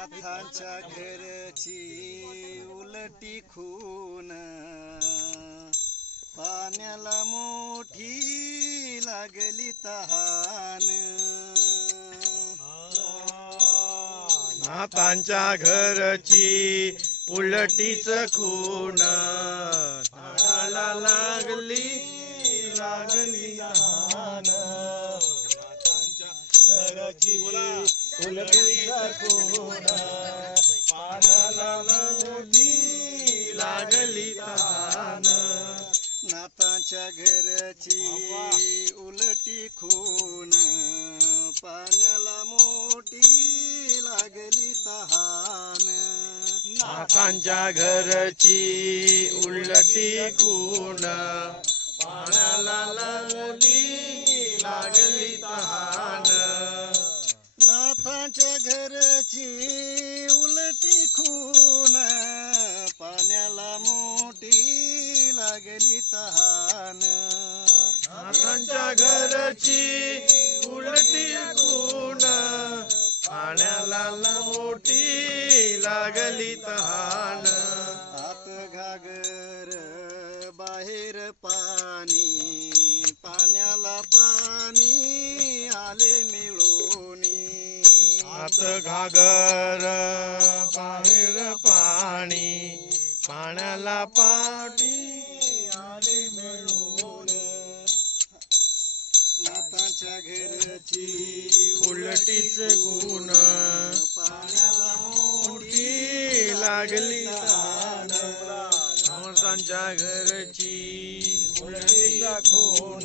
नाथांच्या घरची उलटी खून पाण्याला मोठी लागली तहान. नाथांच्या घरची उलटीच खून पाण्याला लागली तहान. नाथांच्या घरची उलटीच खून पाण्याला लागली तहान. नाथांच्या घरची उलटी खून पाण्याला मोठी लागली तहान. नाथांच्या घरची उलटी खून पाण्याला लागली तहान. नाथांच्या घरची उलटी खून पाण्याला मोठी लागली तहान. नाथांच्या घरची उलटी खून पाण्याला मोठी लागली तहान. आत घागर बाहेर पाणी पाण्याला पाणी आले मिळूनी. आत घागर बाहेर पाणी पाण्याला पाणी आले मिळून. नाथांच्या घरची उलटीच खून पाण्याला मोठी लागली तहान. नाथांच्या घरची उलटीच खून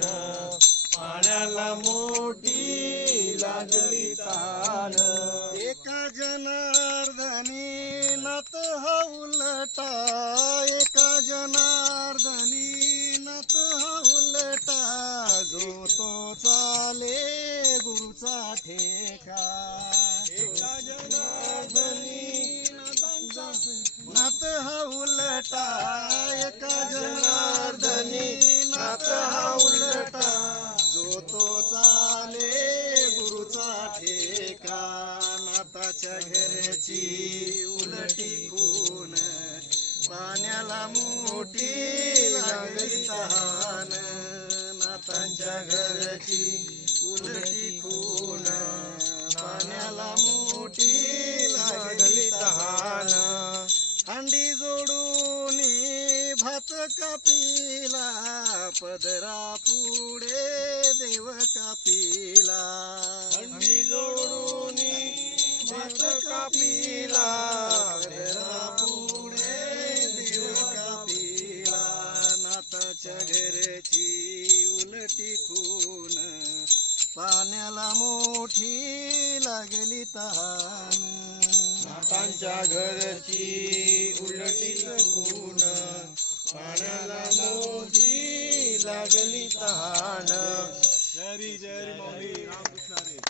पाण्याला मोठी लागली तहान. एका जनार्दनी नाथ हा उलटा, एका जनार्दनी नाथ हा उलटा, जो तो चाले गुरुचा ठेका. एका जनार्दनी नाथ हा उलटा, एका जनार्दनी नाथ हा उलटा, जो तो चाले गुरुचा ठेका. नाथाच्या घरची उलटी खून पाण्याला मोठी लागली तहान. नाथांच्या घरची उलटी खून पाण्याला मोठी लागली तहान. हंडी जोडून भात कापिला, पदरा पुढे देव कापिला. हंडी जोडून भात कापिला, पदरा पुढे देव कापिला. नाथाच्या घरची उलटी खून पाण्याला मोठी लागली तहान. नाथांच्या घरची उलटीच खून पाण्याला मोठी लागली तहान. जय हरी माऊली रामकृष्ण हरी.